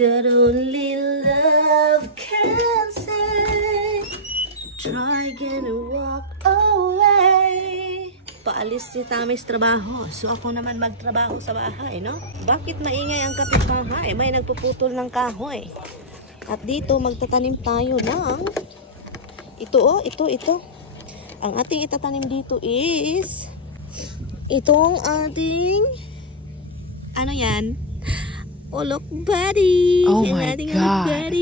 that only love can say. Try again and walk away. Paalis si Tami sa trabaho. So ako naman magtrabaho sa bahay, no? Bakit maingay ang kapitbahay? May nagpuputol ng kahoy. At dito magtatanim tayo ng ito. Ang ating itatanim dito is itong ating ano yan? Olokbari. Oh my God.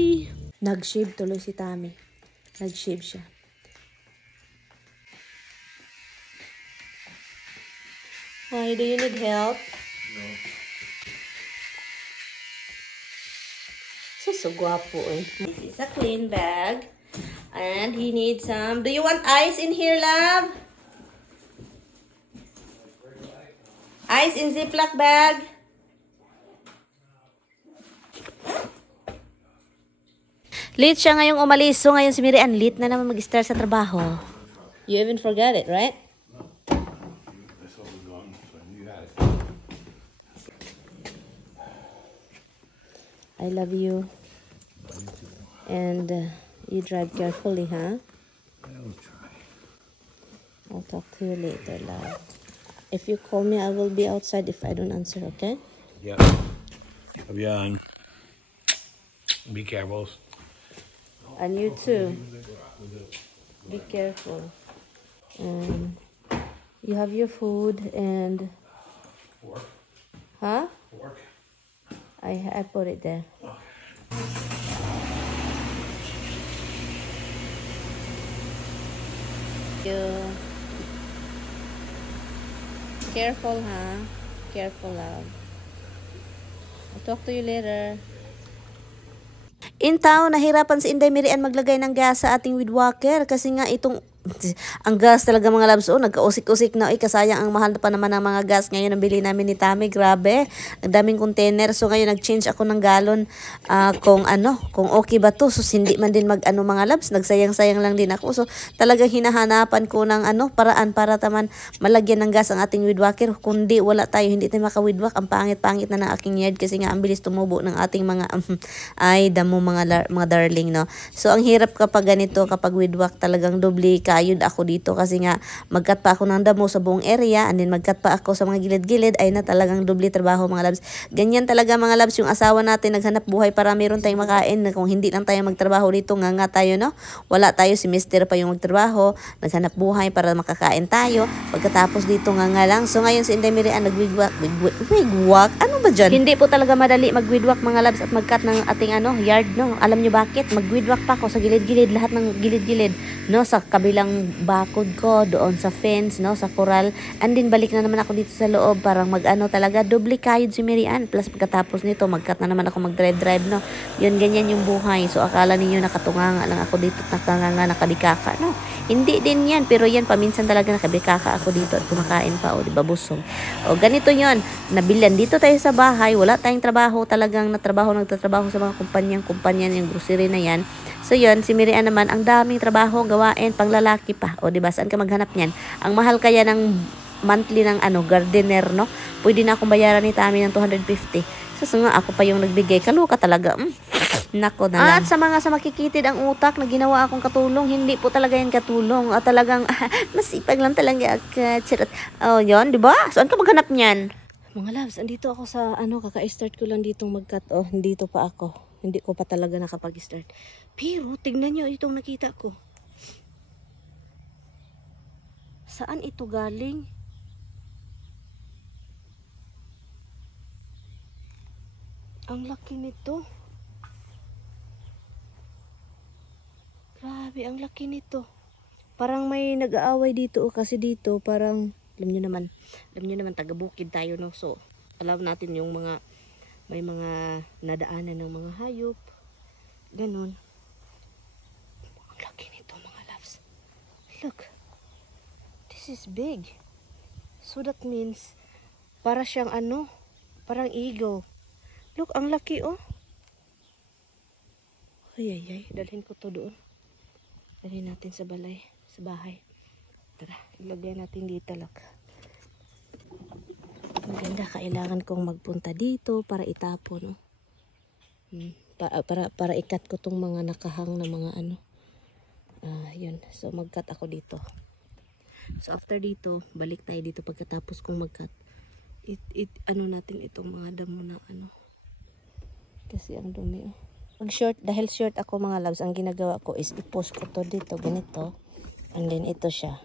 Nag-shave tuloy si Tami. Nag-shave siya. Why, do you need help? No. So guwapo eh. This is a clean bag. And he needs some. Do you want ice in here, love? Ice in Ziploc bag. Late siya ngayong umalis. So ngayon si Mirian, late na naman mag-start sa trabaho. You even forgot it, right? I love you. And you drive carefully, huh? I'll try. I'll talk to you later, love. If you call me, I will be outside if I don't answer, okay? Yep. I'll be on. Be careful. And you too. Be careful. And you have your food and... Fork. Huh? Fork. I put it there. You careful, huh? Careful, love. I'll talk to you later. In town, nahirapan si Inday Mirian maglagay ng gas sa ating weed walker kasi nga itong ang gas talaga mga labs, nagkausik-usik na, kasayang ang mahal pa naman ng mga gas. Ngayon ang bili namin ni Tami, grabe, ang daming container. So ngayon nag-change ako ng galon kung okay ba to. So hindi man din mga labs, nagsayang-sayang lang din ako. So talagang hinahanapan ko ng paraan para taman malagyan ng gas ang ating weed walker. Kundi wala tayo, hindi tayo maka-weed walk. Ang pangit-pangit na ng aking yard kasi nga ang bilis tumubo ng ating mga ay damo mga darling, no. So ang hirap kapag ganito, kapag weed walk talagang doble kayod ako dito kasi nga magkat pa ako ng damo sa buong area and then magkat pa ako sa mga gilid-gilid ay na talagang doble trabaho mga labs. Ganyan talaga mga labs yung asawa natin, naghanap buhay para meron tayong makain. Kung hindi lang tayo magtrabaho dito, nga tayo, no? Wala tayo, si Mister pa yung magtrabaho, naghanap buhay para makakain tayo. Pagkatapos dito nga lang. So ngayon si Inday Mirian nag-wigwak. Wigwak? Ano ba dyan? Hindi po talaga madali mag-wigwak mga labs at magkat ng ating yard, no? Alam nyo bakit? Mag-wigwak pa ako sa gilid-gilid, lahat ng gilid-gilid, no? Sa kabilang bakod ko, doon sa fence, no, sa coral. And then balik na naman ako dito sa loob, parang talaga doble kayod si Mirian. Plus pagkatapos nito, magkat na naman ako mag-drive, no. Yun, ganyan yung buhay. So akala ninyo nakatunganga lang ako dito, nakabikaka, no. Hindi din yan, pero yan paminsan talaga nakabikaka ako dito at kumakain pa, o diba, busog. O ganito yun, nabilan dito tayo sa bahay, wala tayong trabaho, talagang nagtatrabaho sa mga kumpanya yung grocery na yan. So yun, si Mirian naman, ang daming trabaho, gawain, panglalaki pa. O diba, saan ka maghanap niyan? Ang mahal kaya ng monthly ng gardener, no? Pwede na akong bayaran ni Tami ng 250. So nga, ako pa yung nagbigay. Kaluka talaga. Nako na lang. At sa mga makikitid ang utak na ginawa akong katulong, hindi po talaga yan katulong. At talagang, masipag lang talaga. Oh, yun, diba? Saan ka maghanap niyan? Mga loves, andito ako sa, kaka-start ko lang ditong mag-cut. Oh, dito pa ako. Hindi ko pa talaga nakapag-start. Pero, tignan nyo itong nakita ko. Saan ito galing? Ang laki nito. Grabe, ang laki nito. Parang may nag-aaway dito. Kasi dito, parang, alam nyo naman, taga-bukid tayo, no? So, alam natin yung may mga nadaanan ng mga hayop. Ganon. Ang laki nito mga loves. Look. This is big. So that means, para siyang parang eagle. Look, ang laki, oh. Ay. Dalhin ko to doon. Dalhin natin sa bahay. Tara, ilagay natin dito, look. Maganda, kailangan kong magpunta dito para itapon, no? Para ikat ko tong mga nakahang na mga ano. Yun. So mag-cut ako dito. So after dito, balik tayo dito pagkatapos kong mag-cut. Ano natin itong mga damo na ano. Kasi ang dumi oh. Pag short, dahil short ako mga loves, ang ginagawa ko is i-post ko to dito, ganito. And then ito siya.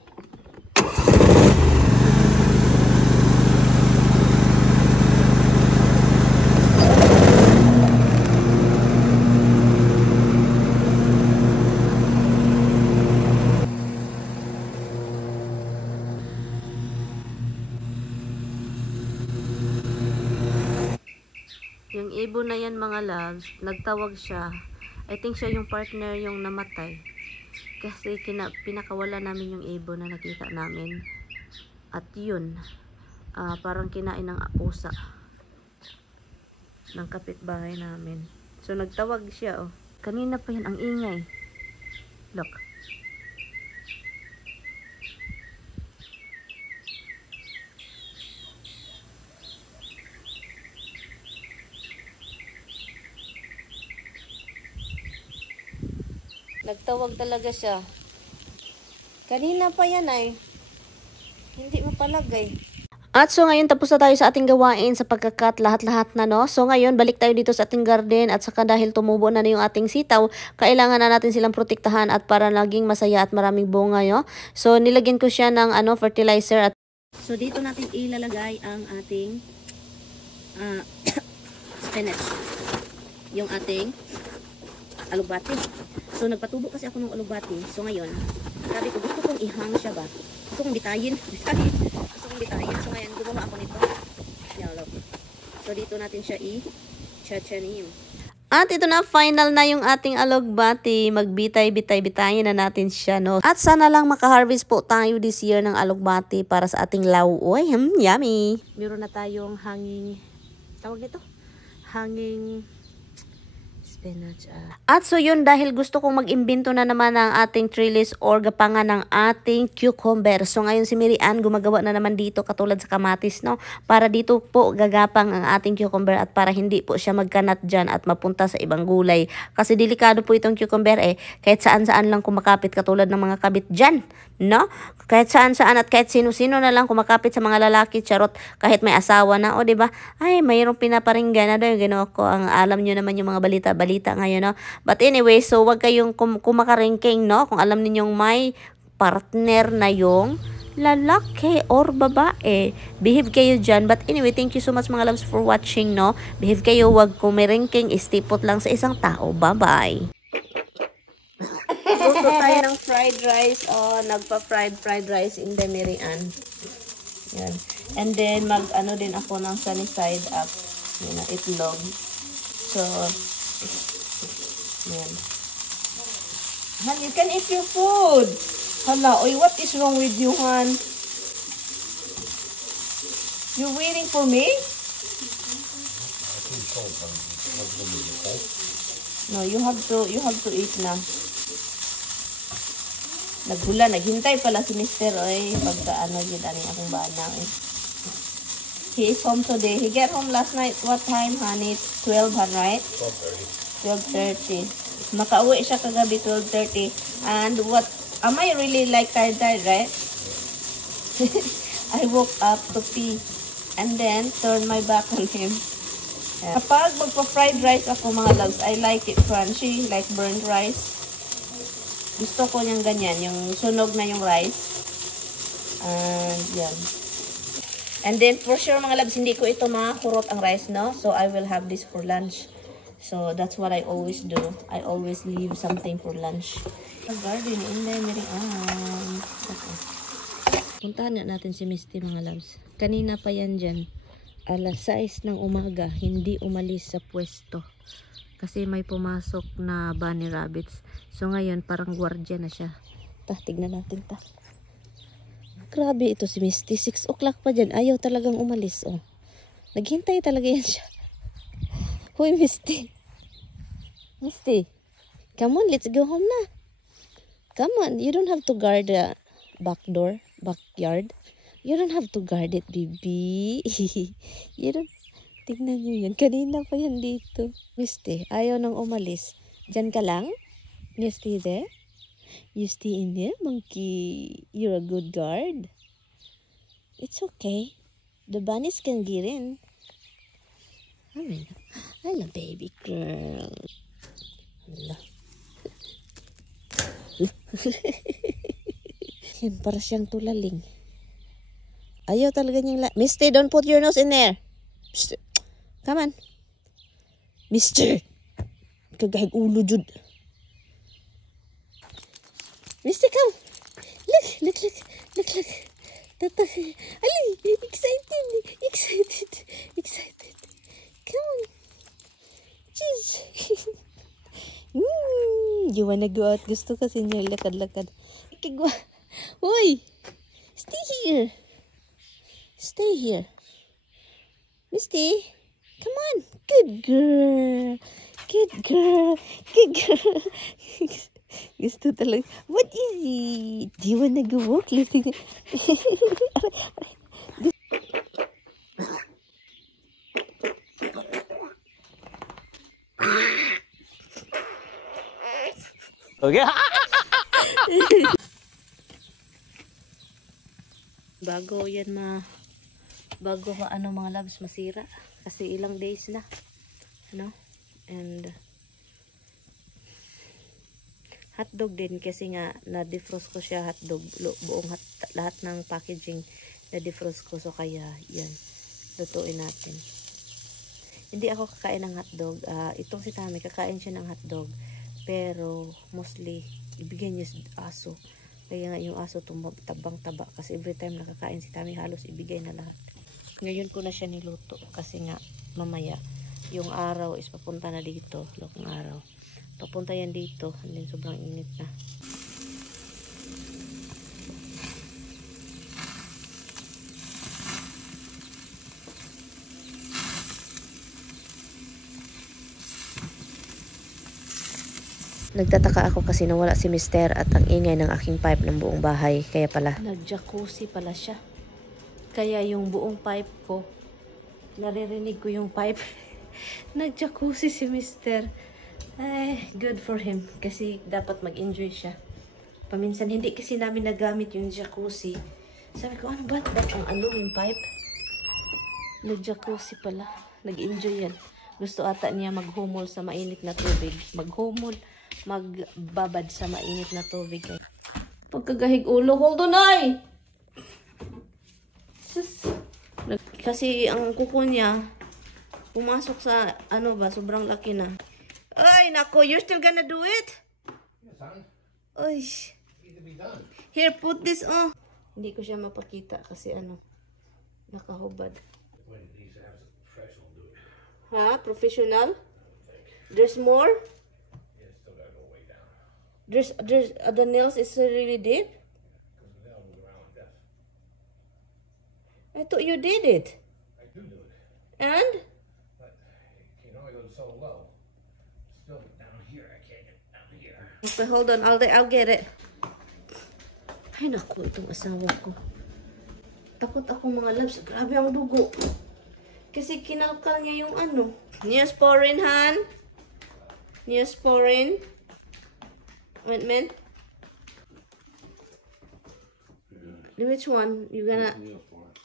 Yung ibon na yan mga loves, nagtawag siya. I think siya yung partner yung namatay. Kasi pinakawala namin yung ibon na nakita namin. At yun, parang kinain ng pusa ng kapitbahay namin. So nagtawag siya oh. Kanina pa yan ang ingay. Look. Nagtawag talaga siya. Kanina pa yan ay. Hindi mo palagay. At so ngayon tapos na tayo sa ating gawain sa pagkakat lahat-lahat na no. So ngayon balik tayo dito sa ating garden at saka dahil tumubo na yung ating sitaw, kailangan na natin silang protektahan at para naging masaya at maraming bunga yo. So nilagyan ko siya ng fertilizer at so dito natin ilalagay ang ating spinach. Yung ating alugbati. So nagpatubo kasi ako ng alugbati. So ngayon, sabi ko gusto kong ihang siya ba? Gusto kong bitayin. Gusto kong bitayin. So ngayon, gumawa ako nito. Yan, so dito natin siya i-chachanim. At ito na, final na yung ating alugbati. Magbitay-bitay-bitayin na natin siya, no? At sana lang makaharvest po tayo this year ng alugbati para sa ating lauoy. Yummy! Meron na tayong hanging, tawag nito? Hanging spinach. At so yun, dahil gusto kong mag-imbento na naman ng ating trellis or gapangan ng ating cucumber. So ngayon si Mary Ann gumagawa na naman dito katulad sa kamatis, no? Para dito po gagapang ang ating cucumber at para hindi po siya magkanat dyan at mapunta sa ibang gulay. Kasi delikado po itong cucumber kahit saan-saan lang kumakapit katulad ng mga kabit dyan, no? Kahit saan-saan at kahit sino-sino na lang kumakapit sa mga lalaki, charot, kahit may asawa na, o diba? Ay, mayroong pinaparinggan na daw yung ginawa ko. Ang alam nyo naman yung mga balita ngayon, no? But anyway, so wag kayong kumakaringking, no? Kung alam ninyong may partner na yung lalaki or babae, behave kayo dyan. But anyway, thank you so much mga loves for watching, no? Behave kayo, wag kumiringking, istipot lang sa isang tao. Bye-bye! Luto tayo ng fried rice. Nagpa-fried rice in the Mary Ann. Yan. And then, mag-ano din ako ng sunny side up. Yan, itlog. So, yan. Han, you can eat your food. Hala, oy, what is wrong with you, Han? You waiting for me? No, you have to eat na. Naghula, naghintay pala si Mr. Oy, pagka yun akong bana. He is home today. He get home last night. What time, honey? 12, right? 12:30. Makauwi siya kagabi 12:30. And what, am I really like tired, right? I woke up to pee. And then, turn my back on him. Kapag magpa-fried rice ako mga loves, I like it crunchy, like burnt rice. Gusto ko niyang ganyan, yung sunog na yung rice. And yan. And then, for sure mga loves, hindi ko ito makurot ang rice, no? So, I will have this for lunch. So, that's what I always do. I always leave something for lunch. The garden, inday, Mary Ann. Okay. Puntahan na natin si Misty mga loves. Kanina pa yan dyan. Alas 6 ng umaga, hindi umalis sa pwesto. Kasi may pumasok na bunny rabbits. So ngayon, parang gwardiya na siya. Tignan natin ta. Grabe ito si Misty. 6 o'clock pa dyan. Ayaw talagang umalis. Oh. Naghintay talaga yan siya. Hoy, Misty. Misty. Come on, let's go home na. Come on. You don't have to guard the backyard. You don't have to guard it, baby. You don't. Tingnan nyo yan. Kanina pa yan dito. Misty, ayaw nang umalis. Diyan ka lang? You stay there? You stay in there, monkey? You're a good guard. It's okay. The bunnies can get in. Hello, baby girl. Hello. Yan, para siyang tulaling. Ayaw talaga niyang Misty, don't put your nose in there. Psst. Come on. Mister. Kagahig ulo, Jud. Misty, come. Look. Tata. Ali, excited. Come on. Jeez. You wanna go out? Gusto kasi niya lakad-lakad. Kigwa. Hoy! Stay here. Misty, come on. Good girl. Gusto talaga. What is it? Do you wanna go walk? Okay. Bago mga labs masira kasi ilang days na, and hotdog din kasi nga na-defrost ko siya, hotdog lahat ng packaging na-defrost ko, so kaya yan, lutuin natin. Hindi ako kakain ng hotdog. Itong si Tami kakain siya ng hotdog, pero mostly ibigay niya sa aso. Kaya nga yung aso tabang-taba kasi every time nakakain si Tami halos ibigay na lahat. Ngayon ko na siya niluto kasi nga mamaya yung araw is papunta na dito. Lokong araw papunta yan dito, and then sobrang init na. Nagtataka ako kasi nawala si Mister at ang ingay ng aking pipe ng buong bahay. Kaya pala nag-jacuzzi pala siya. Kaya yung buong pipe ko, naririnig ko yung pipe. Nag-jacuzzi si Mister. Ay, good for him. Kasi dapat mag-enjoy siya. Paminsan hindi kasi namin nagamit yung jacuzzi. Sabi ko, ano ba? Yung pipe? Nag-jacuzzi pala. Nag-enjoy yan. Gusto ata niya maghumol sa mainit na tubig. Magbabad sa mainit na tubig. Pagkagahig ulo, hold on ay! Kasi ang kuko niya pumasok sa sobrang laki na. Ay nako, you're still gonna do it? Yes, hon. Ay. Need to be done. Here, put this on. Hindi ko siya mapakita kasi nakahubad. When it needs to have a professional do it. Ha? Professional? There's more? Yeah, it's still gotta go way down. There's the nails is really deep? Because the nail moves around like that. I thought you did it. I do it. And? But you can only go so low. Still down here, I can't get down here. Okay, hold on. I'll get it. Ay, naku, itong asawa ko. Takot ako mga loves. Grabe ang dugo. Kasi kinalkal niya yung Neosporin, Han? Neosporin? Ointment? Yeah. Which one? You gonna...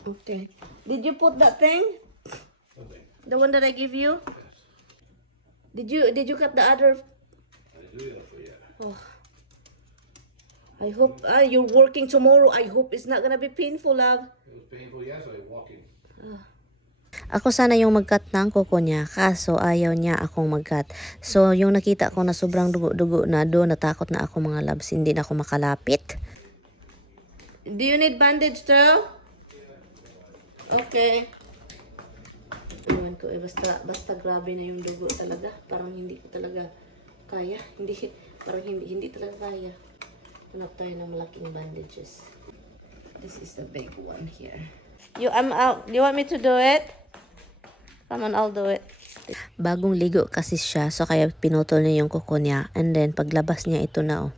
Okay. Did you put that thing? Okay. The one that I give you? Yes. Did you cut the other? I do that for you. Oh. I hope you're working tomorrow. I hope it's not gonna be painful, love. It was painful yesterday walking. Ako sana yung mag-cut ng kuko niya, kaso ayaw niya akong mag-cut. So, yung nakita ko na sobrang dugo-dugo na doon, natakot na ako mga loves, hindi na ako makalapit. Do you need bandage too? Okay. Ewan ko basta grabe na yung dugo talaga. Parang hindi ko talaga kaya. Hindi talaga kaya. Hanap tayo ng malaking bandages. This is the big one here. You want me to do it? Come on, I'll do it. Bagong ligo kasi siya, so kaya pinutol niya yung kuko niya. And then, paglabas niya, ito na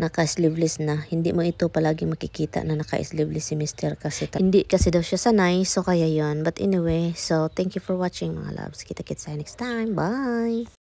naka-sleeveless na. Hindi mo ito palagi makikita na naka-sleeveless si Mr. kasi hindi kasi daw siya sanay, so kaya yon. But anyway, so thank you for watching mga loves. Kita-kits tayo next time. Bye!